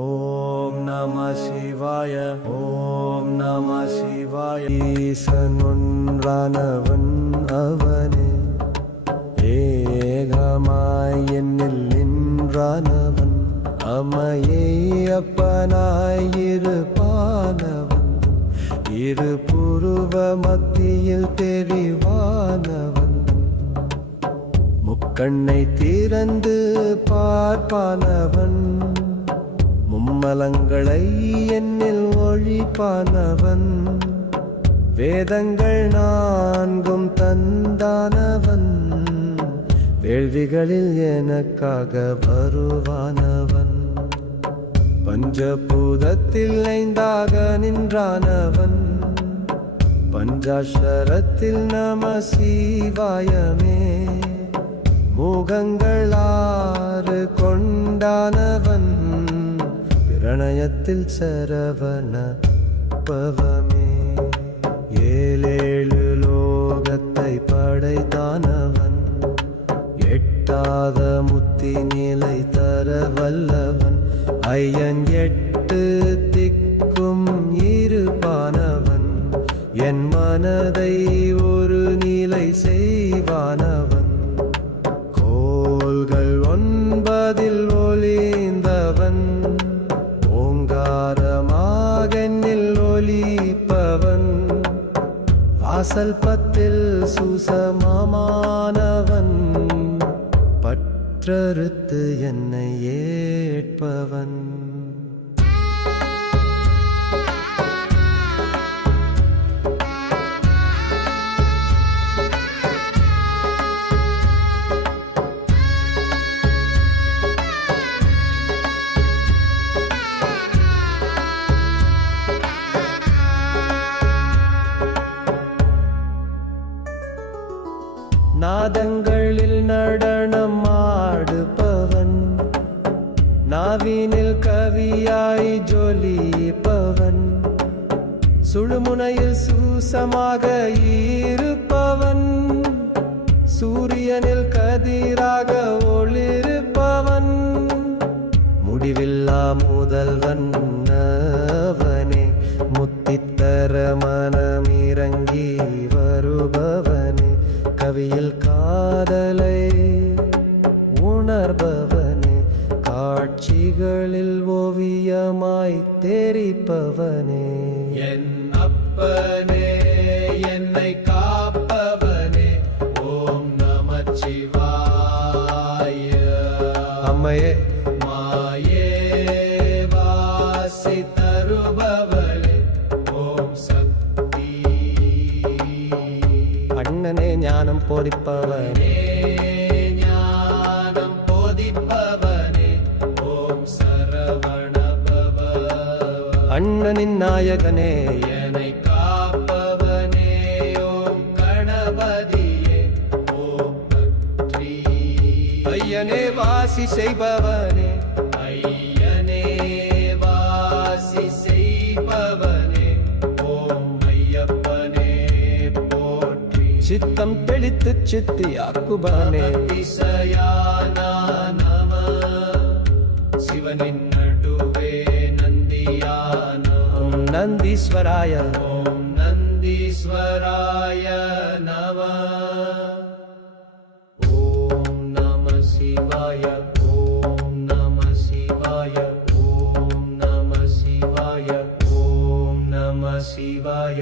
ஓம் நம சிவாய. ஓம் நம சிவாய. ஈசன் ஒன்றானவன் அவனே, ஏகமாய் என்னில் நின்றானவன், அம்மையே அப்பனாயிருப்பானவன், இரு புருவ மத்தியில் தெரிவானவன், முக்கண்ணை திறந்து பார்ப்பானவன், மும்மலங்களை என்னில் ஒழிப்பானவன், வேதங்கள் நான்கும் தந்தானவன், வேள்விகளில் எனக்காக வருவானவன், பஞ்சபூதத்தில் ஐந்தாக நின்றானவன், பஞ்சாஷரத்தில் நம சிவாயமே, முகங்கள் 6 கொண்டானவன், பிரணயத்தில் சரவண பவமே, 7 லோகத்தை படைத்தானவன், எட்டாத முத்தி நிலை தர வல்லவன், ஐயன் 8 திக்கும் இருப்பானவன், என் மனதை ஒரு நிலை செய்வானவன், கோள்கள் 9 ஒளிந்தவன், ஓங்காரமாக என்னில் ஒலிப்பவன், வாசல் 10 சுசமமானவன், பற்றறுத்து என்னை ஏற்பவன். நாதங்களில் நடனம் ஆடுபவன், நாவினில் கவியாய் ஜொலிப்பவன், சுழுமுனையில் சூசமாக இருப்பவன், சூரியனில் கதிராக ஒளிர்ப்பவன், முடிவில்லா முதல்வன் அவனே, முத்தித்தர மனமிறங்கி வருபவனே, கவியில் காதலை உணர்பவனே, காட்சிகளில் ஓவியமாய் தெரிப்பவனே, என் அப்பனே என்னை காப்பவனே, ஓம் நமச்சிவாய. அம்மையே மாயே வாசி தருபவளே, ஓம் சக்தி. அண்ணனே ஞானம் போதிப்பவனே, ஞானம் போதிப்பவனே, ஓம் சரவண பவ. அண்ணனின் நாயகனே, என்னை காப்பவனே, ஓம் கணபதியே, ஓம் பக்தி. ஐயனே வாசி செய்பவனே, ஐயனே வாசி செய்பவனே, ஓம் ஐயப்பனே போற்றி. சித்தம் தெளித்து சித்தியாக்குபவனே, திசையானா நம. சிவனின் நடுவே நந்தியான, நந்தீஸ்வராய, ஓம் நந்தீஸ்வராய நம. ஓம் நம சிவாய. ஓம் நம சிவாய. ஓம் நம சிவாய. ஓம் நம சிவாய.